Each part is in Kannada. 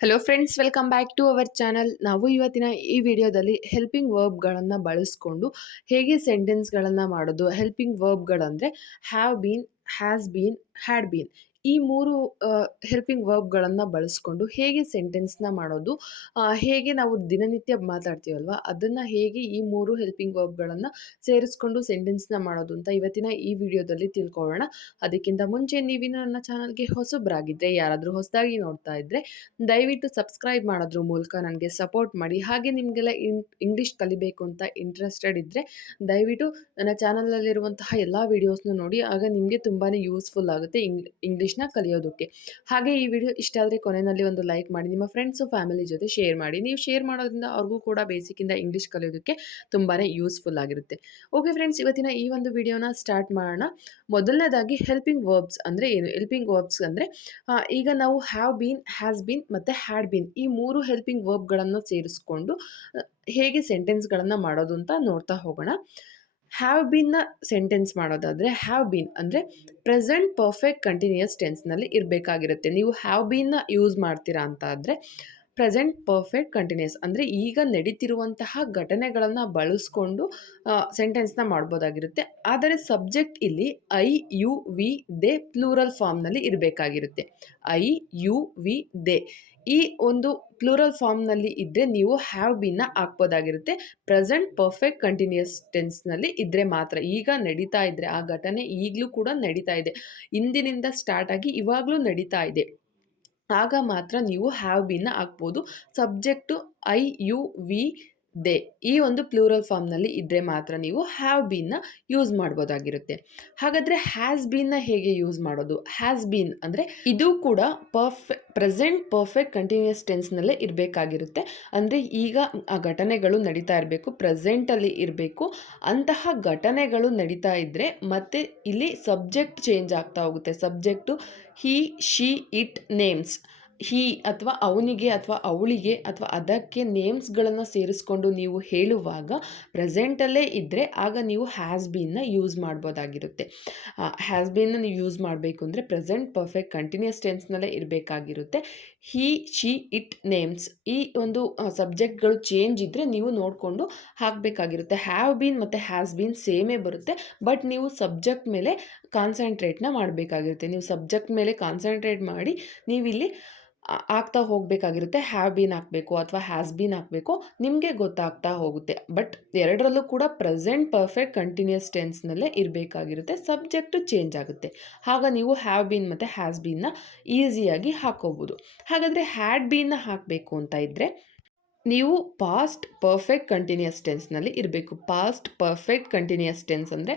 Hello friends, welcome back to our channel. ನಾವು ಇವತ್ತಿನ ಈ ವಿಡಿಯೋದಲ್ಲಿ ಹೆಲ್ಪಿಂಗ್ ವರ್ಬ್ಗಳನ್ನು ಬಳಸ್ಕೊಂಡು ಹೇಗೆ ಸೆಂಟೆನ್ಸ್ಗಳನ್ನು ಮಾಡೋದು. ಹೆಲ್ಪಿಂಗ್ ವರ್ಬ್ಗಳಂದರೆ have been, has been, had been. ಈ ಮೂರು ಹೆಲ್ಪಿಂಗ್ ವರ್ಬ್ಗಳನ್ನು ಬಳಸ್ಕೊಂಡು ಹೇಗೆ ಸೆಂಟೆನ್ಸ್ನ ಮಾಡೋದು, ಹೇಗೆ ನಾವು ದಿನನಿತ್ಯ ಮಾತಾಡ್ತೀವಲ್ವ ಅದನ್ನು ಹೇಗೆ ಈ ಮೂರು ಹೆಲ್ಪಿಂಗ್ ವರ್ಬ್ಗಳನ್ನು ಸೇರಿಸ್ಕೊಂಡು ಸೆಂಟೆನ್ಸ್ನ ಮಾಡೋದು ಅಂತ ಇವತ್ತಿನ ಈ ವಿಡಿಯೋದಲ್ಲಿ ತಿಳ್ಕೊಳ್ಳೋಣ. ಅದಕ್ಕಿಂತ ಮುಂಚೆ ನೀವಿನ್ನು ನನ್ನ ಚಾನಲ್ಗೆ ಹೊಸಬ್ರಾಗಿದ್ದರೆ, ಯಾರಾದರೂ ಹೊಸದಾಗಿ ನೋಡ್ತಾ ಇದ್ದರೆ ದಯವಿಟ್ಟು ಸಬ್ಸ್ಕ್ರೈಬ್ ಮಾಡೋದ್ರ ಮೂಲಕ ನನಗೆ ಸಪೋರ್ಟ್ ಮಾಡಿ. ಹಾಗೆ ನಿಮಗೆಲ್ಲ ಇಂಗ್ಲೀಷ್ ಕಲಿಬೇಕು ಅಂತ ಇಂಟ್ರೆಸ್ಟೆಡ್ ಇದ್ದರೆ ದಯವಿಟ್ಟು ನನ್ನ ಚಾನಲಲ್ಲಿರುವಂತಹ ಎಲ್ಲ ವೀಡಿಯೋಸ್ನ ನೋಡಿ. ಆಗ ನಿಮಗೆ ತುಂಬಾ ಯೂಸ್ಫುಲ್ ಆಗುತ್ತೆ ಇಂಗ್ಲೀಷ್ನ ಕಲಿಯೋದಕ್ಕೆ. ಹಾಗೆ ಈ ವಿಡಿಯೋ ಇಷ್ಟ ಆದರೆ ಕೊನೆಯಲ್ಲಿ ಒಂದು ಲೈಕ್ ಮಾಡಿ, ನಿಮ್ಮ ಫ್ರೆಂಡ್ಸು ಫ್ಯಾಮಿಲಿ ಜೊತೆ ಶೇರ್ ಮಾಡಿ. ನೀವು ಶೇರ್ ಮಾಡೋದ್ರಿಂದ ಅವ್ರಿಗೂ ಕೂಡ ಬೇಸಿಕ್ಕಿಂದ ಇಂಗ್ಲೀಷ್ ಕಲಿಯೋದಕ್ಕೆ ತುಂಬಾ ಯೂಸ್ಫುಲ್ ಆಗಿರುತ್ತೆ. ಓಕೆ ಫ್ರೆಂಡ್ಸ್, ಇವತ್ತಿನ ಈ ಒಂದು ವಿಡಿಯೋನ ಸ್ಟಾರ್ಟ್ ಮಾಡೋಣ. ಮೊದಲನೇದಾಗಿ ಹೆಲ್ಪಿಂಗ್ ವರ್ಬ್ಸ್ ಅಂದರೆ ಏನು? ಹೆಲ್ಪಿಂಗ್ ವರ್ಬ್ಸ್ ಅಂದರೆ ಈಗ ನಾವು ಹ್ಯಾವ್ ಬೀನ್, ಹ್ಯಾಸ್ ಬೀನ್ ಮತ್ತು ಹ್ಯಾಡ್ ಬೀನ್ ಈ ಮೂರು ಹೆಲ್ಪಿಂಗ್ ವರ್ಬ್ಗಳನ್ನು ಸೇರಿಸ್ಕೊಂಡು ಹೇಗೆ ಸೆಂಟೆನ್ಸ್ಗಳನ್ನು ಮಾಡೋದು ಅಂತ ನೋಡ್ತಾ ಹೋಗೋಣ. ಹ್ಯಾವ್ ಬೀನ್ನ ಸೆಂಟೆನ್ಸ್ ಮಾಡೋದಾದರೆ, ಹ್ಯಾವ್ ಬೀನ್ ಅಂದರೆ ಪ್ರೆಸೆಂಟ್ ಪರ್ಫೆಕ್ಟ್ ಕಂಟಿನ್ಯೂಯಸ್ ಟೆನ್ಸ್ನಲ್ಲಿ ಇರಬೇಕಾಗಿರುತ್ತೆ. ನೀವು ಹ್ಯಾವ್ ಬೀನ್ನ ಯೂಸ್ ಮಾಡ್ತೀರಾ ಅಂತ ಆದರೆ ಪ್ರೆಸೆಂಟ್ ಪರ್ಫೆಕ್ಟ್ ಕಂಟಿನ್ಯೂಸ್ ಅಂದರೆ ಈಗ ನಡೀತಿರುವಂತಹ ಘಟನೆಗಳನ್ನು ಬಳಸ್ಕೊಂಡು ಸೆಂಟೆನ್ಸ್ನ ಮಾಡ್ಬೋದಾಗಿರುತ್ತೆ. ಆದರೆ ಸಬ್ಜೆಕ್ಟ್ ಇಲ್ಲಿ I you we they plural ಫಾರ್ಮ್ನಲ್ಲಿ ಇರಬೇಕಾಗಿರುತ್ತೆ. ಐ ಯು ವಿ ದೇ ಈ ಒಂದು ಪ್ಲೂರಲ್ ಫಾರ್ಮ್ನಲ್ಲಿ ಇದ್ದರೆ ನೀವು ಹ್ಯಾವ್ ಬೀನ್ನ ಹಾಕ್ಬೋದಾಗಿರುತ್ತೆ. ಪ್ರೆಸೆಂಟ್ ಪರ್ಫೆಕ್ಟ್ ಕಂಟಿನ್ಯೂಯಸ್ ಟೆನ್ಸ್ನಲ್ಲಿ ಇದ್ದರೆ ಮಾತ್ರ. ಈಗ ನಡೀತಾ ಇದ್ದರೆ ಆ ಘಟನೆ ಈಗಲೂ ಕೂಡ ನಡೀತಾ ಇದೆ, ಇಂದಿನಿಂದ ಸ್ಟಾರ್ಟ್ ಆಗಿ ಇವಾಗಲೂ ನಡೀತಾ ಇದೆ, ಆಗ ಮಾತ್ರ ನೀವು ಹ್ಯಾವ್ ಬೀನ್ನ ಹಾಕ್ಬೋದು. Subject I you we they ಈ ಒಂದು ಪ್ಲೂರಲ್ ಫಾರ್ಮ್ನಲ್ಲಿ ಇದ್ದರೆ ಮಾತ್ರ ನೀವು ಹ್ಯಾವ್ ಬೀನ್ನ ಯೂಸ್ ಮಾಡ್ಬೋದಾಗಿರುತ್ತೆ. ಹಾಗಾದರೆ ಹ್ಯಾಸ್ ಬೀನ್ನ ಹೇಗೆ ಯೂಸ್ ಮಾಡೋದು? ಹ್ಯಾಸ್ ಬೀನ್ ಅಂದರೆ ಇದು ಕೂಡ ಪ್ರೆಸೆಂಟ್ ಪರ್ಫೆಕ್ಟ್ ಕಂಟಿನ್ಯೂಯಸ್ ಟೆನ್ಸ್ನಲ್ಲೇ ಇರಬೇಕಾಗಿರುತ್ತೆ. ಅಂದರೆ ಈಗ ಆ ಘಟನೆಗಳು ನಡೀತಾ ಇರಬೇಕು, ಪ್ರೆಸೆಂಟಲ್ಲಿ ಇರಬೇಕು. ಅಂತಹ ಘಟನೆಗಳು ನಡೀತಾ ಇದ್ದರೆ ಮತ್ತೆ ಇಲ್ಲಿ ಸಬ್ಜೆಕ್ಟ್ ಚೇಂಜ್ ಆಗ್ತಾ ಹೋಗುತ್ತೆ. Subject he, she, it, names. He ಅಥವಾ ಅವನಿಗೆ ಅಥವಾ ಅವಳಿಗೆ ಅಥವಾ ಅದಕ್ಕೆ ನೇಮ್ಸ್ಗಳನ್ನು ಸೇರಿಸ್ಕೊಂಡು ನೀವು ಹೇಳುವಾಗ ಪ್ರೆಸೆಂಟಲ್ಲೇ ಇದ್ದರೆ ಆಗ ನೀವು ಹ್ಯಾಸ್ ಬೀನ್ನ ಯೂಸ್ ಮಾಡ್ಬೋದಾಗಿರುತ್ತೆ. ಹ್ಯಾಸ್ ಬೀನ್ನ ನೀವು ಯೂಸ್ ಮಾಡಬೇಕು ಅಂದರೆ ಪ್ರೆಸೆಂಟ್ ಪರ್ಫೆಕ್ಟ್ ಕಂಟಿನ್ಯೂಸ್ ಟೆನ್ಸ್ನಲ್ಲೇ ಇರಬೇಕಾಗಿರುತ್ತೆ. ಹಿ, ಶಿ, ಇಟ್, ನೇಮ್ಸ್ ಈ ಒಂದು ಸಬ್ಜೆಕ್ಟ್ಗಳು ಚೇಂಜ್ ಇದ್ದರೆ ನೀವು ನೋಡಿಕೊಂಡು ಹಾಕಬೇಕಾಗಿರುತ್ತೆ. ಹ್ಯಾವ್ ಬೀನ್ ಮತ್ತು ಹ್ಯಾಸ್ ಬೀನ್ ಸೇಮೇ ಬರುತ್ತೆ, ಬಟ್ ನೀವು ಸಬ್ಜೆಕ್ಟ್ ಮೇಲೆ ಕಾನ್ಸಂಟ್ರೇಟ್ನ ಮಾಡಬೇಕಾಗಿರುತ್ತೆ. ನೀವು ಸಬ್ಜೆಕ್ಟ್ ಮೇಲೆ ಕಾನ್ಸಂಟ್ರೇಟ್ ಮಾಡಿ ನೀವಿಲ್ಲಿ ಆಗ್ತಾ ಹೋಗಬೇಕಾಗಿರುತ್ತೆ. ಹ್ಯಾವ್ ಬೀನ್ ಹಾಕಬೇಕು ಅಥವಾ ಹ್ಯಾಸ್ ಬೀನ್ ಹಾಕಬೇಕು, ನಿಮಗೆ ಗೊತ್ತಾಗ್ತಾ ಹೋಗುತ್ತೆ. ಬಟ್ ಎರಡರಲ್ಲೂ ಕೂಡ ಪ್ರೆಸೆಂಟ್ ಪರ್ಫೆಕ್ಟ್ ಕಂಟಿನ್ಯೂಸ್ ಟೆನ್ಸ್ನಲ್ಲೇ ಇರಬೇಕಾಗಿರುತ್ತೆ. ಸಬ್ಜೆಕ್ಟು ಚೇಂಜ್ ಆಗುತ್ತೆ, ಆಗ ನೀವು ಹ್ಯಾವ್ ಬೀನ್ ಮತ್ತು ಹ್ಯಾಸ್ ಬೀನ್ನ ಈಸಿಯಾಗಿ ಹಾಕೋಬೋದು. ಹಾಗಾದರೆ ಹ್ಯಾಡ್ ಬೀನ್ನ ಹಾಕಬೇಕು ಅಂತ ಇದ್ದರೆ ನೀವು ಪಾಸ್ಟ್ ಪರ್ಫೆಕ್ಟ್ ಕಂಟಿನ್ಯೂಯಸ್ ಟೆನ್ಸ್ನಲ್ಲಿ ಇರಬೇಕು. ಪಾಸ್ಟ್ ಪರ್ಫೆಕ್ಟ್ ಕಂಟಿನ್ಯೂಯಸ್ ಟೆನ್ಸ್ ಅಂದರೆ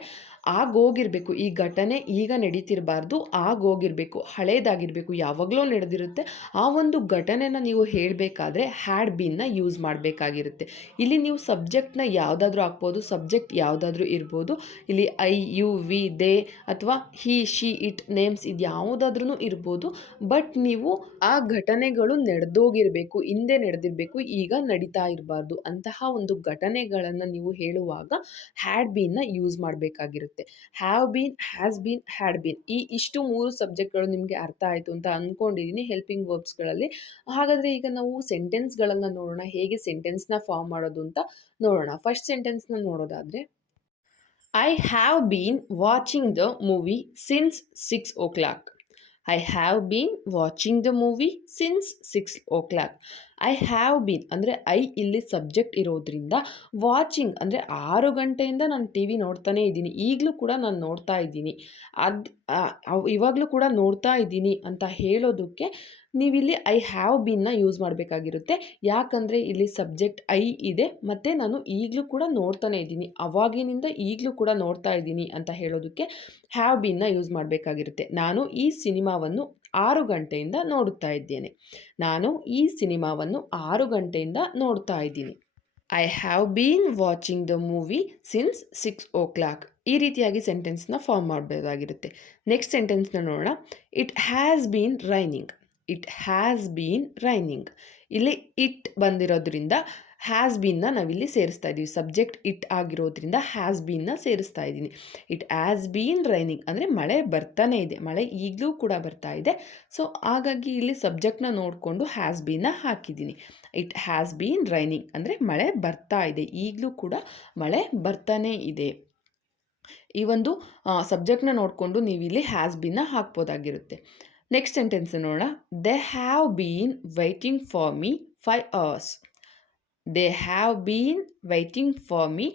ಆಗೋಗಿರಬೇಕು. ಈ ಘಟನೆ ಈಗ ನಡೀತಿರಬಾರ್ದು, ಆಗೋಗಿರಬೇಕು, ಹಳೇದಾಗಿರಬೇಕು, ಯಾವಾಗಲೂ ನಡೆದಿರುತ್ತೆ. ಆ ಒಂದು ಘಟನೆನ ನೀವು ಹೇಳಬೇಕಾದ್ರೆ ಹ್ಯಾಡ್ ಬೀನ್ನ ಯೂಸ್ ಮಾಡಬೇಕಾಗಿರುತ್ತೆ. ಇಲ್ಲಿ ನೀವು ಸಬ್ಜೆಕ್ಟ್ನ ಯಾವುದಾದ್ರೂ ಹಾಕ್ಬೋದು, ಸಬ್ಜೆಕ್ಟ್ ಯಾವುದಾದ್ರೂ ಇರ್ಬೋದು. ಇಲ್ಲಿ ಐ ಯು ವಿ ದೇ ಅಥವಾ ಹಿ, ಶಿ, ಇಟ್, ನೇಮ್ಸ್ ಇದು ಯಾವುದಾದ್ರೂ ಇರ್ಬೋದು. ಬಟ್ ನೀವು ಆ ಘಟನೆಗಳು ನಡೆದೋಗಿರಬೇಕು, ಹಿಂದೆ ನಡೆದಿರಬೇಕು, ಈಗ ನಡೀತಾ ಇರಬಾರ್ದು. ಅಂತಹ ಒಂದು ಘಟನೆಗಳನ್ನು ನೀವು ಹೇಳುವಾಗ ಹ್ಯಾಡ್ ಬೀನ್ನ ಯೂಸ್ ಮಾಡಬೇಕಾಗಿರುತ್ತೆ. Have been, has been, had been ಈ ಇಷ್ಟು ಮೂರು ಸಬ್ಜೆಕ್ಟ್ಗಳು ನಿಮಗೆ ಅರ್ಥ ಆಯಿತು ಅಂತ ಅಂದ್ಕೊಂಡಿದ್ದೀನಿ ಹೆಲ್ಪಿಂಗ್ ವರ್ಬ್ಸ್ಗಳಲ್ಲಿ. ಹಾಗಾದರೆ ಈಗ ನಾವು ಸೆಂಟೆನ್ಸ್ಗಳನ್ನು ನೋಡೋಣ, ಹೇಗೆ ಸೆಂಟೆನ್ಸ್ನ ಫಾರ್ಮ್ ಮಾಡೋದು ಅಂತ ನೋಡೋಣ. ಫಸ್ಟ್ ಸೆಂಟೆನ್ಸ್ನ ನೋಡೋದಾದರೆ, I have been watching the movie since 6 o'clock. I have been watching the movie since 6 o'clock. I have been ಅಂದರೆ ಐ ಇಲ್ಲಿ ಸಬ್ಜೆಕ್ಟ್ ಇರೋದ್ರಿಂದ, ವಾಚಿಂಗ್ ಅಂದರೆ 6 ಗಂಟೆಯಿಂದ ನಾನು ಟಿ ವಿ ನೋಡ್ತಾನೇ ಇದ್ದೀನಿ, ಈಗಲೂ ಕೂಡ ನಾನು ನೋಡ್ತಾ ಇದ್ದೀನಿ, ಇವಾಗಲೂ ಕೂಡ ನೋಡ್ತಾ ಇದ್ದೀನಿ ಅಂತ ಹೇಳೋದಕ್ಕೆ ನೀವಿಲ್ಲಿ ಐ ಹ್ಯಾವ್ ಬೀನ್ನ ಯೂಸ್ ಮಾಡಬೇಕಾಗಿರುತ್ತೆ. ಯಾಕಂದರೆ ಇಲ್ಲಿ ಸಬ್ಜೆಕ್ಟ್ ಐ ಇದೆ ಮತ್ತು ನಾನು ಈಗಲೂ ಕೂಡ ನೋಡ್ತಾನೆ ಇದ್ದೀನಿ, ಅವಾಗಿನಿಂದ ಈಗಲೂ ಕೂಡ ನೋಡ್ತಾ ಇದ್ದೀನಿ ಅಂತ ಹೇಳೋದಕ್ಕೆ ಹ್ಯಾವ್ ಬೀನ್ನ ಯೂಸ್ ಮಾಡಬೇಕಾಗಿರುತ್ತೆ. ನಾನು ಈ ಸಿನಿಮಾವನ್ನು 6 ಗಂಟೆಯಿಂದ ನೋಡುತ್ತಾ ಇದ್ದೇನೆ. ನಾನು ಈ ಸಿನಿಮಾವನ್ನು 6 ಗಂಟೆಯಿಂದ ನೋಡ್ತಾ ಇದ್ದೀನಿ. I have been watching the movie since 6 o'clock. ಈ ರೀತಿಯಾಗಿ ಸೆಂಟೆನ್ಸ್ನ ಫಾರ್ಮ್ ಮಾಡಬೇಕಾಗಿರುತ್ತೆ. ನೆಕ್ಸ್ಟ್ ಸೆಂಟೆನ್ಸ್ನ ನೋಡೋಣ. It has been raining. It has been raining. ಇಲ್ಲಿ ಇಟ್ ಬಂದಿರೋದ್ರಿಂದ ಹ್ಯಾಸ್ ಬೀನ್ನ ನಾವಿಲ್ಲಿ ಸೇರಿಸ್ತಾ ಇದ್ದೀವಿ. ಸಬ್ಜೆಕ್ಟ್ ಇಟ್ ಆಗಿರೋದ್ರಿಂದ ಹ್ಯಾಸ್ ಬೀನ್ನ ಸೇರಿಸ್ತಾ ಇದ್ದೀನಿ. ಇಟ್ ಹ್ಯಾಸ್ ಬೀನ್ ರೈನಿಂಗ್ ಅಂದರೆ ಮಳೆ ಬರ್ತಾನೆ ಇದೆ, ಮಳೆ ಈಗಲೂ ಕೂಡ ಬರ್ತಾ ಇದೆ. ಸೊ ಹಾಗಾಗಿ ಇಲ್ಲಿ ಸಬ್ಜೆಕ್ಟ್ನ ನೋಡಿಕೊಂಡು ಹ್ಯಾಸ್ ಬೀನ್ನ ಹಾಕಿದ್ದೀನಿ. ಇಟ್ ಹ್ಯಾಸ್ ಬೀನ್ ರೈನಿಂಗ್ ಅಂದರೆ ಮಳೆ ಬರ್ತಾ ಇದೆ, ಈಗಲೂ ಕೂಡ ಮಳೆ ಬರ್ತಾನೆ ಇದೆ. ಈ ಒಂದು ಸಬ್ಜೆಕ್ಟ್ನ ನೋಡಿಕೊಂಡು ನೀವು ಇಲ್ಲಿ ಹ್ಯಾಸ್ ಬೀನ್ನ ಹಾಕ್ಬೋದಾಗಿರುತ್ತೆ. ನೆಕ್ಸ್ಟ್ ಸೆಂಟೆನ್ಸ್ ನೋಡೋಣ. They have bean waiting for me 5 hours. They have bean waiting for me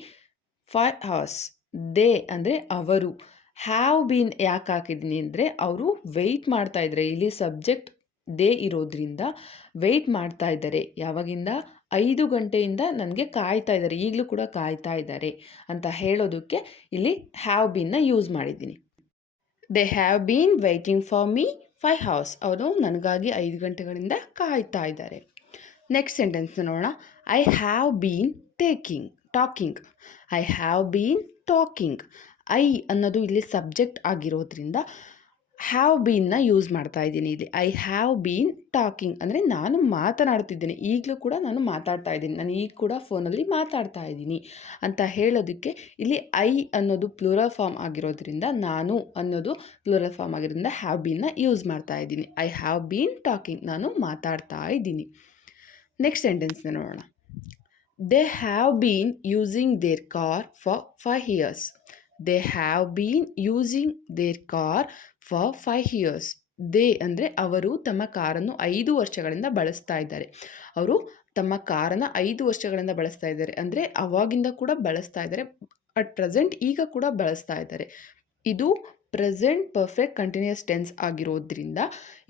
5 hours. They ಅಂದರೆ ಅವರು. ಹ್ಯಾವ್ ಬೀನ್ ಯಾಕೆ ಹಾಕಿದ್ದೀನಿ ಅಂದರೆ ಅವರು ವೆಯ್ಟ್ ಮಾಡ್ತಾ ಇದ್ದಾರೆ. ಇಲ್ಲಿ ಸಬ್ಜೆಕ್ಟ್ ದೇ ಇರೋದ್ರಿಂದ ವೆಯ್ಟ್ ಮಾಡ್ತಾ ಇದ್ದಾರೆ. ಯಾವಾಗಿಂದ? 5 ಗಂಟೆಯಿಂದ ನನಗೆ ಕಾಯ್ತಾ ಇದ್ದಾರೆ, ಈಗಲೂ ಕೂಡ ಕಾಯ್ತಾ ಇದ್ದಾರೆ ಅಂತ ಹೇಳೋದಕ್ಕೆ ಇಲ್ಲಿ ಹ್ಯಾವ್ ಬೀನ್ನ ಯೂಸ್ ಮಾಡಿದ್ದೀನಿ. They have bean waiting for me 5 hours. ಅವರು ನನಗಾಗಿ 5 ಗಂಟೆಗಳಿಂದ ಕಾಯ್ತಾ ಇದ್ದಾರೆ. ನೆಕ್ಸ್ಟ್ ಸೆಂಟೆನ್ಸ್ ನೋಡೋಣ. I have been talking. I have been talking. I ಅನ್ನೋದು ಇಲ್ಲಿ ಸಬ್ಜೆಕ್ಟ್ ಆಗಿರೋದ್ರಿಂದ ಹ್ಯಾವ್ ಬೀನ್ನ ಯೂಸ್ ಮಾಡ್ತಾ ಇದ್ದೀನಿ. ಇಲ್ಲಿ ಐ ಹ್ಯಾವ್ ಬೀನ್ ಟಾಕಿಂಗ್ ಅಂದರೆ ನಾನು ಮಾತನಾಡ್ತಿದ್ದೇನೆ, ಈಗಲೂ ಕೂಡ ನಾನು ಮಾತಾಡ್ತಾ ಇದ್ದೀನಿ, ನಾನು ಈಗ ಕೂಡ ಫೋನಲ್ಲಿ ಮಾತಾಡ್ತಾ ಇದ್ದೀನಿ ಅಂತ ಹೇಳೋದಕ್ಕೆ ಇಲ್ಲಿ ಐ ಅನ್ನೋದು ಪ್ಲೂರಲ್ ಫಾರ್ಮ್ ಆಗಿರೋದ್ರಿಂದ, ನಾನು ಅನ್ನೋದು ಪ್ಲೂರಲ್ ಫಾರ್ಮ್ ಆಗಿರೋದ್ರಿಂದ ಹ್ಯಾವ್ ಬೀನ್ನ ಯೂಸ್ ಮಾಡ್ತಾ ಇದ್ದೀನಿ. ಐ ಹ್ಯಾವ್ ಬೀನ್ ಟಾಕಿಂಗ್, ನಾನು ಮಾತಾಡ್ತಾ ಇದ್ದೀನಿ. ನೆಕ್ಸ್ಟ್ ಸೆಂಟೆನ್ಸ್ನ ನೋಡೋಣ. They have been using their car for 5 years. They have been using their car for 5 years. They ಅಂದರೆ ಅವರು ತಮ್ಮ ಕಾರನ್ನು 5 ವರ್ಷಗಳಿಂದ ಬಳಸ್ತಾ ಇದ್ದಾರೆ. ಅವರು ತಮ್ಮ ಕಾರನ್ನು 5 ವರ್ಷಗಳಿಂದ ಬಳಸ್ತಾ ಇದ್ದಾರೆ ಅಂದರೆ ಅವಾಗಿಂದ ಕೂಡ ಬಳಸ್ತಾ ಇದ್ದಾರೆ. ಅಟ್ ಪ್ರೆಸೆಂಟ್ ಈಗ ಕೂಡ ಬಳಸ್ತಾ ಇದ್ದಾರೆ. ಇದು ಪ್ರೆಸೆಂಟ್ ಪರ್ಫೆಕ್ಟ್ ಕಂಟಿನ್ಯೂಸ್ ಟೆನ್ಸ್ ಆಗಿರೋದ್ರಿಂದ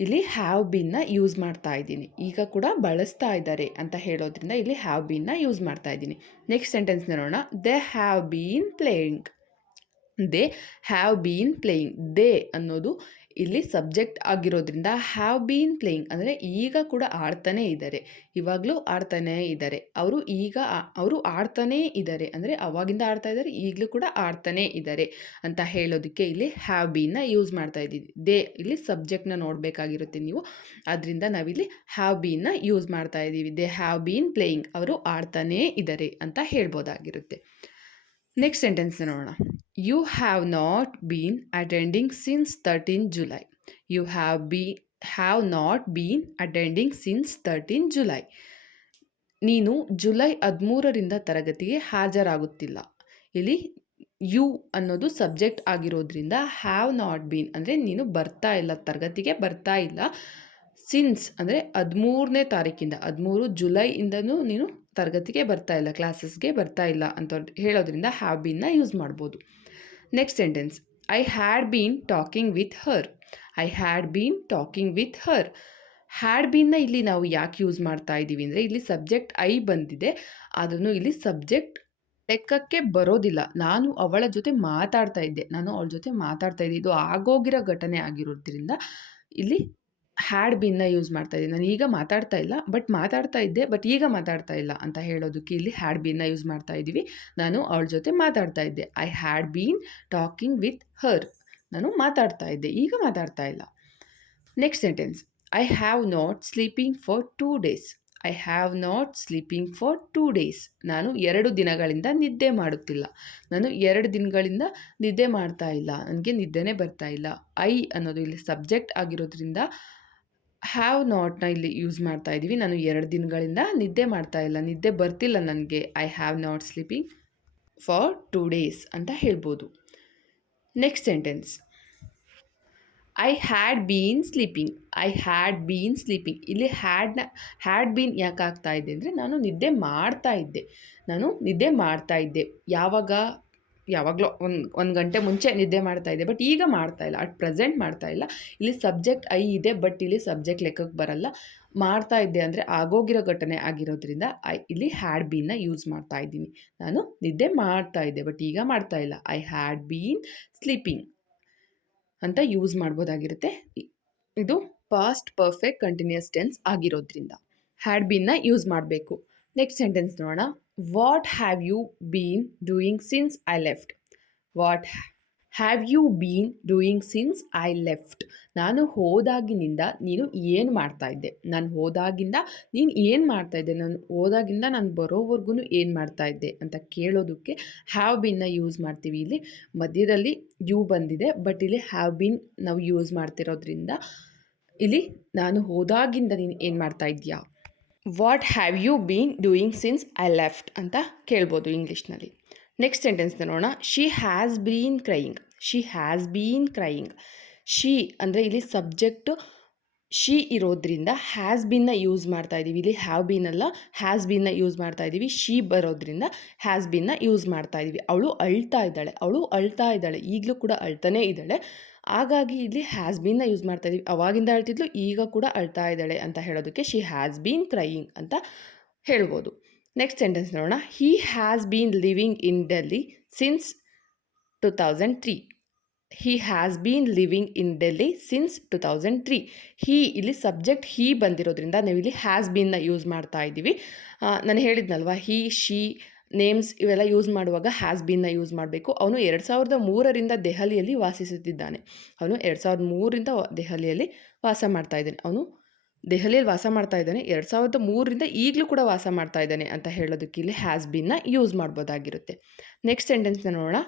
ಇಲ್ಲಿ ಹ್ಯಾವ್ ಬೀನ್ನ ಯೂಸ್ ಮಾಡ್ತಾ ಇದ್ದೀನಿ. ಈಗ ಕೂಡ ಬಳಸ್ತಾ ಇದ್ದಾರೆ ಅಂತ ಹೇಳೋದ್ರಿಂದ ಇಲ್ಲಿ ಹ್ಯಾವ್ ಬೀನ್ನ ಯೂಸ್ ಮಾಡ್ತಾ ಇದ್ದೀನಿ. ನೆಕ್ಸ್ಟ್ ಸೆಂಟೆನ್ಸ್ ನೋಡೋಣ. They have been playing. They have been playing. They ಅನ್ನೋದು ಇಲ್ಲಿ ಸಬ್ಜೆಕ್ಟ್ ಆಗಿರೋದ್ರಿಂದ ಹ್ಯಾವ್ ಬೀನ್ ಪ್ಲೇಯಿಂಗ್ ಅಂದರೆ ಈಗ ಕೂಡ ಆಡ್ತಾನೇ ಇದ್ದಾರೆ, ಇವಾಗಲೂ ಆಡ್ತಾನೇ ಇದ್ದಾರೆ. ಅವರು ಆಡ್ತಾನೇ ಇದ್ದಾರೆ ಅಂದರೆ ಅವಾಗಿಂದ ಆಡ್ತಾ ಇದ್ದಾರೆ, ಈಗಲೂ ಕೂಡ ಆಡ್ತಾನೇ ಇದ್ದಾರೆ ಅಂತ ಹೇಳೋದಕ್ಕೆ ಇಲ್ಲಿ ಹ್ಯಾವ್ ಬೀನ್ನ ಯೂಸ್ ಮಾಡ್ತಾ ಇದ್ದೀವಿ. ದೇ ಇಲ್ಲಿ ಸಬ್ಜೆಕ್ಟ್ನ ನೋಡಬೇಕಾಗಿರುತ್ತೆ ನೀವು, ಅದರಿಂದ ನಾವಿಲ್ಲಿ ಹ್ಯಾವ್ ಬೀನ್ನ ಯೂಸ್ ಮಾಡ್ತಾ ಇದ್ದೀವಿ. ದೇ ಹ್ಯಾವ್ ಬೀನ್ ಪ್ಲೇಯಿಂಗ್, ಅವರು ಆಡ್ತಾನೇ ಇದ್ದಾರೆ ಅಂತ ಹೇಳ್ಬೋದಾಗಿರುತ್ತೆ. ನೆಕ್ಸ್ಟ್ ಸೆಂಟೆನ್ಸ್ ನೋಡೋಣ. You have not been attending since 13 July. You have not been attending since 13 July. ನೀನು ಜುಲೈ 13ರಿಂದ ತರಗತಿಗೆ ಹಾಜರಾಗುತ್ತಿಲ್ಲ. ಇಲ್ಲಿ ಯು ಅನ್ನೋದು ಸಬ್ಜೆಕ್ಟ್ ಆಗಿರೋದ್ರಿಂದ ಹ್ಯಾವ್ ನಾಟ್ ಬೀನ್ ಅಂದರೆ ನೀನು ಬರ್ತಾ ಇಲ್ಲ, ತರಗತಿಗೆ ಬರ್ತಾ ಇಲ್ಲ. ಸಿನ್ಸ್ ಅಂದರೆ 13ನೇ ತಾರೀಕಿಂದ, 13 ಜುಲೈಯಿಂದನೂ ನೀನು ತರಗತಿಗೆ ಬರ್ತಾ ಇಲ್ಲ, ಕ್ಲಾಸಸ್ಗೆ ಬರ್ತಾ ಇಲ್ಲ ಅಂತ ಹೇಳೋದ್ರಿಂದ ಹ್ಯಾವ್ ಬೀನ್ನ ಯೂಸ್ ಮಾಡ್ಬೋದು. Next sentence. I had been talking with her. I had been talking with her. Had ಬೀನ್ನ ಇಲ್ಲಿ ನಾವು ಯಾಕೆ ಯೂಸ್ ಮಾಡ್ತಾ ಇದ್ದೀವಿ ಅಂದರೆ ಇಲ್ಲಿ ಸಬ್ಜೆಕ್ಟ್ ಐ ಬಂದಿದೆ, ಅದನ್ನು ಇಲ್ಲಿ ಸಬ್ಜೆಕ್ಟ್ ಲೆಕ್ಕಕ್ಕೆ ಬರೋದಿಲ್ಲ. ನಾನು ಅವಳ ಜೊತೆ ಮಾತಾಡ್ತಾ ಇದ್ದೆ, ಇದು ಆಗೋಗಿರೋ ಘಟನೆ ಆಗಿರೋದ್ರಿಂದ ಇಲ್ಲಿ ಹ್ಯಾಡ್ ಬೀನ್ನ ಯೂಸ್ ಮಾಡ್ತಾ ಇದ್ದೀನಿ. ನಾನು ಈಗ ಮಾತಾಡ್ತಾ ಇಲ್ಲ, ಮಾತಾಡ್ತಾ ಇದ್ದೆ, ಈಗ ಮಾತಾಡ್ತಾ ಇಲ್ಲ ಅಂತ ಹೇಳೋದಕ್ಕೆ ಇಲ್ಲಿ ಹ್ಯಾಡ್ ಬೀನ್ನ ಯೂಸ್ ಮಾಡ್ತಾ ಇದ್ದೀವಿ. ನಾನು ಅವಳ ಜೊತೆ ಮಾತಾಡ್ತಾ ಇದ್ದೆ. I had been talking with ಹರ್. ನಾನು ಮಾತಾಡ್ತಾ ಇದ್ದೆ, ಈಗ ಮಾತಾಡ್ತಾ ಇಲ್ಲ. Next sentence. I have not sleeping for 2 days. I have not sleeping for 2 days. ನಾನು 2 ದಿನಗಳಿಂದ ನಿದ್ದೆ ಮಾಡುತ್ತಿಲ್ಲ. ನಾನು 2 ದಿನಗಳಿಂದ ನಿದ್ದೆ ಮಾಡ್ತಾ ಇಲ್ಲ, ನನಗೆ ನಿದ್ದೆನೇ ಬರ್ತಾ ಇಲ್ಲ. ಐ ಅನ್ನೋದು ಇಲ್ಲಿ ಸಬ್ಜೆಕ್ಟ್ ಆಗಿರೋದ್ರಿಂದ ಹ್ಯಾವ್ ನಾಟ್ನ ಇಲ್ಲಿ ಯೂಸ್ ಮಾಡ್ತಾ ಇದ್ದೀವಿ. ನಾನು 2 ದಿನಗಳಿಂದ ನಿದ್ದೆ ಮಾಡ್ತಾ ಇಲ್ಲ, ನಿದ್ದೆ ಬರ್ತಿಲ್ಲ ನನಗೆ. I have not sleeping for 2 days ಅಂತ ಹೇಳ್ಬೋದು. Next sentence. I had been sleeping. I had been sleeping. ಇಲ್ಲಿ ಹ್ಯಾಡ್ ಬೀನ್ ಯಾಕೆ ಆಗ್ತಾ ಇದೆ ಅಂದರೆ ನಾನು ನಿದ್ದೆ ಮಾಡ್ತಾ ಇದ್ದೆ. ಯಾವಾಗಲೋ ಒಂದು ಗಂಟೆ ಮುಂಚೆ ನಿದ್ದೆ ಮಾಡ್ತಾ ಇದ್ದೆ, ಈಗ ಮಾಡ್ತಾ ಇಲ್ಲ, ಅಟ್ ಪ್ರೆಸೆಂಟ್ ಮಾಡ್ತಾ ಇಲ್ಲ. ಇಲ್ಲಿ ಸಬ್ಜೆಕ್ಟ್ ಐ ಇದೆ, ಇಲ್ಲಿ ಸಬ್ಜೆಕ್ಟ್ ಲೆಕ್ಕಕ್ಕೆ ಬರಲ್ಲ. ಮಾಡ್ತಾ ಇದ್ದೆ ಅಂದರೆ ಆಗೋಗಿರೋ ಘಟನೆ ಆಗಿರೋದ್ರಿಂದ ಇಲ್ಲಿ ಹ್ಯಾಡ್ ಬೀನ್ನ ಯೂಸ್ ಮಾಡ್ತಾ ಇದ್ದೀನಿ. ನಾನು ನಿದ್ದೆ ಮಾಡ್ತಾ ಇದ್ದೆ, ಈಗ ಮಾಡ್ತಾ ಇಲ್ಲ. ಐ ಹ್ಯಾಡ್ ಬೀನ್ ಸ್ಲೀಪಿಂಗ್ ಅಂತ ಯೂಸ್ ಮಾಡ್ಬೋದಾಗಿರುತ್ತೆ. ಇದು ಪಾಸ್ಟ್ ಪರ್ಫೆಕ್ಟ್ ಕಂಟಿನ್ಯೂಸ್ ಟೆನ್ಸ್ ಆಗಿರೋದ್ರಿಂದ ಹ್ಯಾಡ್ ಬೀನ್ನ ಯೂಸ್ ಮಾಡಬೇಕು. ನೆಕ್ಸ್ಟ್ ಸೆಂಟೆನ್ಸ್ ನೋಡೋಣ. What have you been doing since I left. What have you been doing since I left? ನಾನು ಹೋದಾಗಿನಿಂದ ನೀನು ಏನು ಮಾಡ್ತಾ ಇದ್ದೆ? ನಾನು ಹೋದಾಗಿಂದ ನೀನು ಏನು ಮಾಡ್ತಾ ಇದ್ದೆ? ನಾನು ಹೋದಾಗಿಂದ ನಾನು ಬರೋವರೆಗೂ ಏನು ಮಾಡ್ತಾ ಇದ್ದೆ ಅಂತ ಕೇಳೋದಕ್ಕೆ ಹ್ಯಾವ್ ಬೀನ್ನ ಯೂಸ್ ಮಾಡ್ತೀವಿ. ಇಲ್ಲಿ ಮಧ್ಯದಲ್ಲಿ ಯು ಬಂದಿದೆ, ಬಟ್ ಇಲ್ಲಿ ಹ್ಯಾವ್ ಬೀನ್ ನಾವು ಯೂಸ್ ಮಾಡ್ತಿರೋದ್ರಿಂದ ಇಲ್ಲಿ ನಾನು ಹೋದಾಗಿಂದ ನೀನು ಏನು ಮಾಡ್ತಾ ಇದೆಯಾ? What have you been doing since I left ಅಂತ ಕೇಳ್ಬೋದು ಇಂಗ್ಲೀಷ್ನಲ್ಲಿ. ನೆಕ್ಸ್ಟ್ ಸೆಂಟೆನ್ಸ್ ನೋಡೋಣ. She has been crying. She has been crying. She ಅಂದರೆ ಇಲ್ಲಿ ಸಬ್ಜೆಕ್ಟು ಶಿ ಇರೋದ್ರಿಂದ ಹ್ಯಾಸ್ ಬೀನ್ನ ಯೂಸ್ ಮಾಡ್ತಾ ಇದ್ದೀವಿ. ಇಲ್ಲಿ ಹ್ಯಾವ್ ಬೀನ್ ಅಲ್ಲ, ಹ್ಯಾಸ್ ಬೀನ್ನ ಯೂಸ್ ಮಾಡ್ತಾ ಇದ್ದೀವಿ. ಶಿ ಬರೋದ್ರಿಂದ ಹ್ಯಾಸ್ ಬೀನ್ನ ಯೂಸ್ ಮಾಡ್ತಾ ಇದ್ದೀವಿ. ಅವಳು ಅಳ್ತಾ ಇದ್ದಾಳೆ, ಈಗಲೂ ಕೂಡ ಅಳ್ತಾನೇ ಇದ್ದಾಳೆ. ಹಾಗಾಗಿ ಇಲ್ಲಿ ಹ್ಯಾಸ್ ಬೀನ್ನ ಯೂಸ್ ಮಾಡ್ತಾ ಇದ್ದೀವಿ. ಅವಾಗಿಂದ ಅಳ್ತಿದ್ಲು, ಈಗ ಕೂಡ ಅಳ್ತಾ ಇದ್ದಾಳೆ ಅಂತ ಹೇಳೋದಕ್ಕೆ ಶಿ ಹ್ಯಾಸ್ ಬೀನ್ ಕ್ರೈಯಿಂಗ್ ಅಂತ ಹೇಳ್ಬೋದು. ನೆಕ್ಸ್ಟ್ ಸೆಂಟೆನ್ಸ್ ನೋಡೋಣ. He has been living in Delhi since 2003. He has been living in Delhi since 2003. ಹಿ ಇಲ್ಲಿ ಸಬ್ಜೆಕ್ಟ್ ಹಿ ಬಂದಿರೋದ್ರಿಂದ ನಾವಿಲ್ಲಿ ಹ್ಯಾಸ್ ಬೀನ್ನ ಯೂಸ್ ಮಾಡ್ತಾ ಇದ್ದೀವಿ. ನಾನು ಹೇಳಿದ್ನಲ್ವ, ಹಿ ಶಿ ನೇಮ್ಸ್ ಇವೆಲ್ಲ ಯೂಸ್ ಮಾಡುವಾಗ ಹ್ಯಾಸ್ ಬೀನ್ನ ಯೂಸ್ ಮಾಡಬೇಕು. ಅವನು 2003ರಿಂದ ದೆಹಲಿಯಲ್ಲಿ ವಾಸಿಸುತ್ತಿದ್ದಾನೆ. ಅವನು 2003ರಿಂದ ದೆಹಲಿಯಲ್ಲಿ ವಾಸ ಮಾಡ್ತಾ ಇದ್ದಾನೆ. ಅವನು ದೆಹಲಿಯಲ್ಲಿ ವಾಸ ಮಾಡ್ತಾ ಇದ್ದಾನೆ, 2003ರಿಂದ ಈಗಲೂ ಕೂಡ ವಾಸ ಮಾಡ್ತಾ ಇದ್ದಾನೆ ಅಂತ ಹೇಳೋದಕ್ಕೆ ಇಲ್ಲಿ ಹ್ಯಾಸ್ ಬೀನ್ನ ಯೂಸ್ ಮಾಡ್ಬೋದಾಗಿರುತ್ತೆ. ನೆಕ್ಸ್ಟ್ ಸೆಂಟೆನ್ಸ್ನ ನೋಡೋಣ.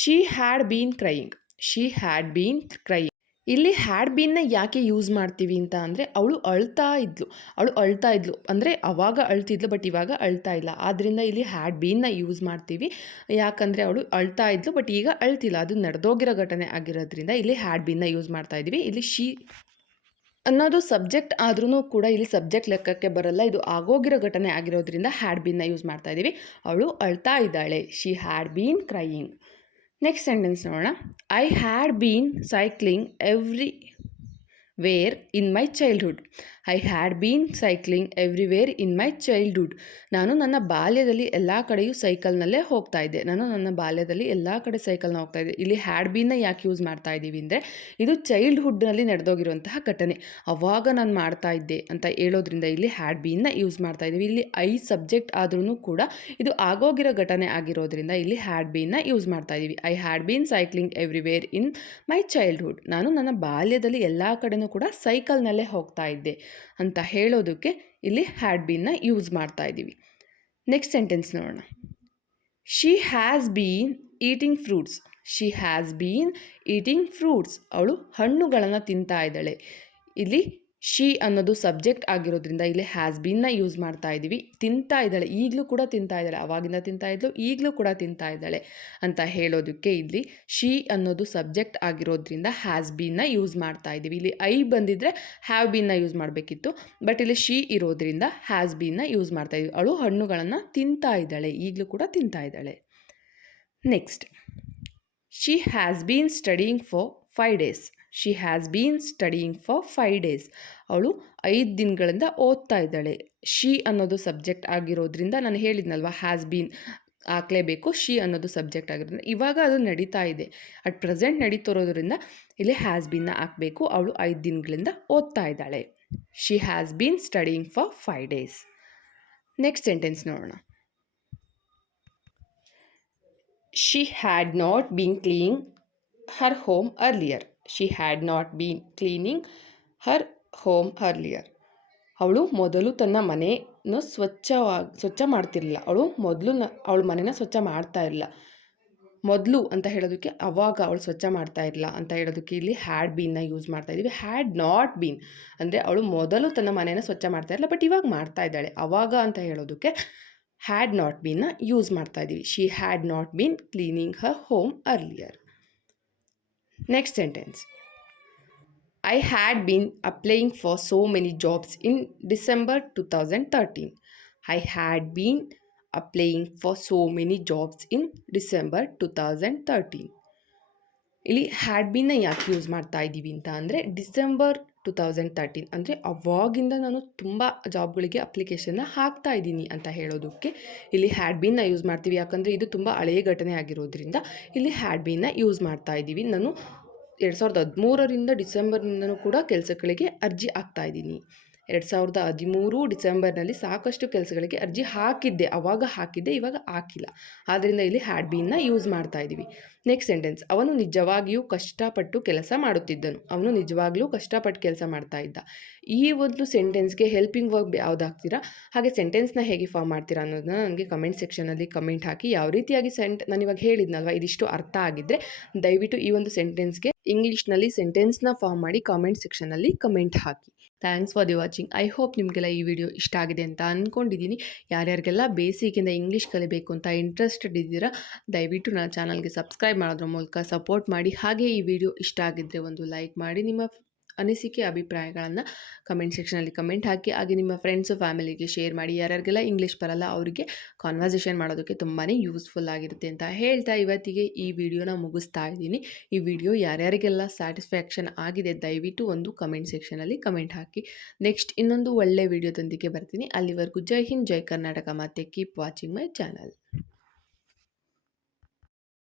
She had been crying. She had been crying. ಇಲ್ಲಿ ಹ್ಯಾಡ್ ಬೀನ್ನ ಯಾಕೆ ಯೂಸ್ ಮಾಡ್ತೀವಿ ಅಂತ ಅಂದರೆ ಅವಳು ಅಳ್ತಾ ಇದ್ಲು ಅಂದರೆ ಅವಾಗ ಅಳ್ತಿದ್ಲು, ಬಟ್ ಇವಾಗ ಅಳ್ತಾ ಇಲ್ಲ. ಆದ್ದರಿಂದ ಇಲ್ಲಿ ಹ್ಯಾಡ್ ಬೀನ್ನ ಯೂಸ್ ಮಾಡ್ತೀವಿ. ಯಾಕಂದರೆ ಅವಳು ಅಳ್ತಾ ಇದ್ಲು, ಬಟ್ ಈಗ ಅಳ್ತಿಲ್ಲ. ಅದು ನಡೆದೋಗಿರೋ ಘಟನೆ ಆಗಿರೋದ್ರಿಂದ ಇಲ್ಲಿ ಹ್ಯಾಡ್ ಬೀನ್ನ ಯೂಸ್ ಮಾಡ್ತಾ ಇದ್ದೀವಿ. ಇಲ್ಲಿ ಶಿ ಅನ್ನೋದು ಸಬ್ಜೆಕ್ಟ್ ಆದ್ರೂ ಕೂಡ ಇಲ್ಲಿ ಸಬ್ಜೆಕ್ಟ್ ಲೆಕ್ಕಕ್ಕೆ ಬರಲ್ಲ. ಇದು ಆಗೋಗಿರೋ ಘಟನೆ ಆಗಿರೋದ್ರಿಂದ ಹ್ಯಾಡ್ ಬೀನ್ನ ಯೂಸ್ ಮಾಡ್ತಾ ಇದ್ದೀವಿ. ಅವಳು ಅಳ್ತಾ ಇದ್ದಾಳೆ. She had been crying. Next sentence ನೋಡೋಣ. I had been cycling everywhere in my childhood. I had been cycling everywhere in my childhood. ನಾನು ನನ್ನ ಬಾಲ್ಯದಲ್ಲಿ ಎಲ್ಲ ಕಡೆಯೂ ಸೈಕಲ್ನಲ್ಲೇ ಹೋಗ್ತಾ ಇದ್ದೆ. ಇಲ್ಲಿ ಹ್ಯಾಡ್ ಬೀನ್ನ ಯಾಕೆ ಯೂಸ್ ಮಾಡ್ತಾ ಇದ್ದೀವಿ ಅಂದರೆ ಇದು ಚೈಲ್ಡ್ಹುಡ್ನಲ್ಲಿ ನಡೆದೋಗಿರುವಂತಹ ಘಟನೆ. ಅವಾಗ ನಾನು ಮಾಡ್ತಾ ಇದ್ದೆ ಅಂತ ಹೇಳೋದ್ರಿಂದ ಇಲ್ಲಿ ಹ್ಯಾಡ್ ಬೀನ್ನ ಯೂಸ್ ಮಾಡ್ತಾ ಇದ್ದೀವಿ. ಇಲ್ಲಿ ಐ ಸಬ್ಜೆಕ್ಟ್ ಆದ್ರೂ ಕೂಡ ಇದು ಆಗೋಗಿರೋ ಘಟನೆ ಆಗಿರೋದ್ರಿಂದ ಇಲ್ಲಿ ಹ್ಯಾಡ್ ಬೀನ್ನ ಯೂಸ್ ಮಾಡ್ತಾ ಇದ್ದೀವಿ. I had been cycling everywhere in my childhood. ನಾನು ನನ್ನ ಬಾಲ್ಯದಲ್ಲಿ ಎಲ್ಲ ಕಡೆನೂ ಕೂಡ ಸೈಕಲ್ನಲ್ಲೇ ಹೋಗ್ತಾ ಇದ್ದೆ ಅಂತ ಹೇಳೋದಕ್ಕೆ ಇಲ್ಲಿ ಹ್ಯಾಡ್ ಬೀನ್ನ ಯೂಸ್ ಮಾಡ್ತಾ ಇದ್ದೀವಿ. ನೆಕ್ಸ್ಟ್ ಸೆಂಟೆನ್ಸ್ ನೋಡೋಣ. She has bean eating fruits. She has bean eating fruits. ಅವಳು ಹಣ್ಣುಗಳನ್ನು ತಿಂತಾ ಇದ್ದಾಳೆ. ಇಲ್ಲಿ ಶಿ ಅನ್ನೋದು ಸಬ್ಜೆಕ್ಟ್ ಆಗಿರೋದ್ರಿಂದ ಇಲ್ಲಿ ಹ್ಯಾಸ್ ಬೀನ್ನ ಯೂಸ್ ಮಾಡ್ತಾ ಇದ್ದೀವಿ. ತಿಂತಾ ಇದ್ದಾಳೆ, ಈಗಲೂ ಕೂಡ ತಿಂತಾ ಇದ್ದಾಳೆ. ಅವಾಗಿಂದ ತಿಂತಾ ಇದ್ಲು, ಈಗಲೂ ಕೂಡ ತಿಂತಾ ಇದ್ದಾಳೆ ಅಂತ ಹೇಳೋದಕ್ಕೆ ಇಲ್ಲಿ ಶಿ ಅನ್ನೋದು ಸಬ್ಜೆಕ್ಟ್ ಆಗಿರೋದ್ರಿಂದ ಹ್ಯಾಸ್ ಬೀನ್ನ ಯೂಸ್ ಮಾಡ್ತಾ ಇದ್ದೀವಿ. ಇಲ್ಲಿ ಐ ಬಂದಿದ್ರೆ ಹ್ಯಾವ್ ಬೀನ್ನ ಯೂಸ್ ಮಾಡಬೇಕಿತ್ತು, ಬಟ್ ಇಲ್ಲಿ ಶಿ ಇರೋದ್ರಿಂದ ಹ್ಯಾಸ್ ಬೀನ್ನ ಯೂಸ್ ಮಾಡ್ತಾ ಇದ್ದೀವಿ. ಅವಳು ಹಣ್ಣುಗಳನ್ನು ತಿಂತಾ ಇದ್ದಾಳೆ, ಈಗಲೂ ಕೂಡ ತಿಂತಾ ಇದ್ದಾಳೆ. Next, she has been studying for 5 days. She has been studying for 5 days. ಅವಳು 5 ದಿನಗಳಿಂದ ಓದ್ತಾ ಇದ್ದಾಳೆ. ಶಿ ಅನ್ನೋದು ಸಬ್ಜೆಕ್ಟ್ ಆಗಿರೋದ್ರಿಂದ ನಾನು ಹೇಳಿದ್ನಲ್ವ, ಹ್ಯಾಸ್ ಬೀನ್ ಹಾಕಲೇಬೇಕು. ಶಿ ಅನ್ನೋದು ಸಬ್ಜೆಕ್ಟ್ ಆಗಿರೋದ್ರಿಂದ ಇವಾಗ ಅದು ನಡೀತಾ ಇದೆ, ಅಟ್ ಪ್ರೆಸೆಂಟ್ ನಡೀತಿರೋದ್ರಿಂದ ಇಲ್ಲಿ ಹ್ಯಾಸ್ ಬೀನ್ನ ಹಾಕಬೇಕು. ಅವಳು 5 ದಿನಗಳಿಂದ ಓದ್ತಾ ಇದ್ದಾಳೆ. She has been studying for 5 days. Next sentence ನೋಡೋಣ. She had not been cleaning her home earlier. She had not been cleaning her home earlier. ಅವಳು ಮೊದಲು ತನ್ನ ಮನೆಯನ್ನು ಸ್ವಚ್ಛ ಮಾಡ್ತಿರಲಿಲ್ಲ. ಅವಳು ಮನೆನ ಸ್ವಚ್ಛ ಮಾಡ್ತಾ ಇರಲಿಲ್ಲ. ಮೊದಲು ಅಂತ ಹೇಳೋದಕ್ಕೆ ಅವಾಗ ಅವಳು ಸ್ವಚ್ಛ ಮಾಡ್ತಾ ಇರಲಿಲ್ಲ ಅಂತ ಹೇಳೋದಕ್ಕೆ ಇಲ್ಲಿ ಹ್ಯಾಡ್ ಬೀನ್ನ ಯೂಸ್ ಮಾಡ್ತಾ ಇದ್ದೀವಿ. ಹ್ಯಾಡ್ ನಾಟ್ ಬೀನ್ ಅಂದರೆ ಅವಳು ಮೊದಲು ತನ್ನ ಮನೆಯನ್ನು ಸ್ವಚ್ಛ ಮಾಡ್ತಾ ಇರಲಿಲ್ಲ, ಬಟ್ ಇವಾಗ ಮಾಡ್ತಾ ಇದ್ದಾಳೆ. ಅವಾಗ ಅಂತ ಹೇಳೋದಕ್ಕೆ ಹ್ಯಾಡ್ ನಾಟ್ ಬೀನ್ನ ಯೂಸ್ ಮಾಡ್ತಾ ಇದ್ದೀವಿ. She had not been cleaning her home earlier. Next sentence. I had been applying for so many jobs in December 2013. I had been applying for so many jobs in December 2013. ಇಲ್ಲಿ ಹ್ಯಾಡ್ ಬೀನ್ನ ಯಾಕೆ ಯೂಸ್ ಮಾಡ್ತಾ ಇದ್ದೀವಿ ಅಂತ ಅಂದರೆ ಡಿಸೆಂಬರ್ 2013 ಅಂದರೆ ಅವಾಗಿಂದ ನಾನು ತುಂಬ ಜಾಬ್ಗಳಿಗೆ ಅಪ್ಲಿಕೇಶನ್ನ ಹಾಕ್ತಾ ಇದ್ದೀನಿ ಅಂತ ಹೇಳೋದಕ್ಕೆ ಇಲ್ಲಿ ಹ್ಯಾಡ್ ಬೀನ್ನ ಯೂಸ್ ಮಾಡ್ತೀವಿ. ಯಾಕಂದರೆ ಇದು ತುಂಬ ಹಳೆಯ ಘಟನೆ ಆಗಿರೋದ್ರಿಂದ ಇಲ್ಲಿ ಹ್ಯಾಡ್ ಬೀನ್ನ ಯೂಸ್ ಮಾಡ್ತಾ ಇದ್ದೀವಿ. ನಾನು 2013ರಿಂದ ಡಿಸೆಂಬರ್ನಿಂದನೂ ಕೂಡ ಕೆಲಸಗಳಿಗೆ ಅರ್ಜಿ ಹಾಕ್ತಾ ಇದ್ದೀನಿ. 2013 ಡಿಸೆಂಬರ್‌ನಲ್ಲಿ ಸಾಕಷ್ಟು ಕೆಲಸಗಳಿಗೆ ಅರ್ಜಿ ಹಾಕಿದ್ದೆ. ಅವಾಗ ಹಾಕಿದ್ದೆ, ಇವಾಗ ಹಾಕಿಲ್ಲ. ಆದ್ದರಿಂದ ಇಲ್ಲಿ ಹ್ಯಾಡ್ ಬೀನ್‌ನ ಯೂಸ್ ಮಾಡ್ತಾ ಇದ್ದೀವಿ. ನೆಕ್ಸ್ಟ್ ಸೆಂಟೆನ್ಸ್, ಅವನು ನಿಜವಾಗಿಯೂ ಕಷ್ಟಪಟ್ಟು ಕೆಲಸ ಮಾಡುತ್ತಿದ್ದನು. ಅವನು ನಿಜವಾಗ್ಲೂ ಕಷ್ಟಪಟ್ಟು ಕೆಲಸ ಮಾಡ್ತಾ ಇದ್ದ. ಈ ಒಂದು ಸೆಂಟೆನ್ಸ್‌ಗೆ ಹೆಲ್ಪಿಂಗ್ ವರ್ಬ್ ಯಾವ್ದು ಹಾಕ್ತೀರಾ? ಹಾಗೆ ಸೆಂಟೆನ್ಸ್‌ನ ಹೇಗೆ ಫಾರ್ಮ್ ಮಾಡ್ತೀರಾ ಅನ್ನೋದನ್ನ ನನಗೆ ಕಮೆಂಟ್ ಸೆಕ್ಷನಲ್ಲಿ ಕಮೆಂಟ್ ಹಾಕಿ. ಯಾವ ರೀತಿಯಾಗಿ ನಾನು ಇವಾಗ ಹೇಳಿದ್ನಲ್ವಾ, ಇದಿಷ್ಟು ಅರ್ಥ ಆಗಿದ್ದರೆ ದಯವಿಟ್ಟು ಈ ಒಂದು ಸೆಂಟೆನ್ಸ್‌ಗೆ ಇಂಗ್ಲೀಷ್‌ನಲ್ಲಿ ಸೆಂಟೆನ್ಸ್‌ನ ಫಾರ್ಮ್ ಮಾಡಿ ಕಾಮೆಂಟ್ ಸೆಕ್ಷನಲ್ಲಿ comment hockey. Thanks for the watching. I hope ನಿಮಗೆಲ್ಲ ಈ ವಿಡಿಯೋ ಇಷ್ಟ ಆಗಿದೆ ಅಂತ ಅಂದ್ಕೊಂಡಿದ್ದೀನಿ. ಯಾರ್ಯಾರಿಗೆಲ್ಲ ಬೇಸಿಕ್ಕಿಂದ ಇಂಗ್ಲೀಷ್ ಕಲಿಬೇಕು ಅಂತ ಇಂಟ್ರೆಸ್ಟೆಡ್ ಇದ್ದೀರಾ, ದಯವಿಟ್ಟು ನನ್ನ ಚಾನಲ್ಗೆ ಸಬ್ಸ್ಕ್ರೈಬ್ ಮಾಡೋದ್ರ ಮೂಲಕ ಸಪೋರ್ಟ್ ಮಾಡಿ. ಹಾಗೆ ಈ ವಿಡಿಯೋ ಇಷ್ಟ ಆಗಿದ್ದರೆ ಒಂದು ಲೈಕ್ ಮಾಡಿ. ನಿಮ್ಮ ಅನಿಸಿಕೆ ಅಭಿಪ್ರಾಯಗಳನ್ನು ಕಮೆಂಟ್ ಸೆಕ್ಷನಲ್ಲಿ ಕಮೆಂಟ್ ಹಾಕಿ. ಹಾಗೆ ನಿಮ್ಮ ಫ್ರೆಂಡ್ಸು ಫ್ಯಾಮಿಲಿಗೆ ಶೇರ್ ಮಾಡಿ. ಯಾರ್ಯಾರಿಗೆಲ್ಲ ಇಂಗ್ಲೀಷ್ ಬರಲ್ಲ ಅವರಿಗೆ ಕಾನ್ವರ್ಸೇಷನ್ ಮಾಡೋದಕ್ಕೆ ತುಂಬಾ ಯೂಸ್ಫುಲ್ ಆಗಿರುತ್ತೆ ಅಂತ ಹೇಳ್ತಾ ಇವತ್ತಿಗೆ ಈ ವಿಡಿಯೋನ ಮುಗಿಸ್ತಾ ಇದ್ದೀನಿ. ಈ ವಿಡಿಯೋ ಯಾರ್ಯಾರಿಗೆಲ್ಲ ಸ್ಯಾಟಿಸ್ಫ್ಯಾಕ್ಷನ್ ಆಗಿದೆ ದಯವಿಟ್ಟು ಒಂದು ಕಮೆಂಟ್ ಸೆಕ್ಷನಲ್ಲಿ ಕಮೆಂಟ್ ಹಾಕಿ. ನೆಕ್ಸ್ಟ್ ಇನ್ನೊಂದು ಒಳ್ಳೆ ವಿಡಿಯೋದೊಂದಿಗೆ ಬರ್ತೀನಿ. ಅಲ್ಲಿವರೆಗೂ ಜೈ ಹಿಂದ್, ಜೈ ಕರ್ನಾಟಕ. ಮತ್ತೆ ಕೀಪ್ ವಾಚಿಂಗ್ ಮೈ ಚಾನಲ್.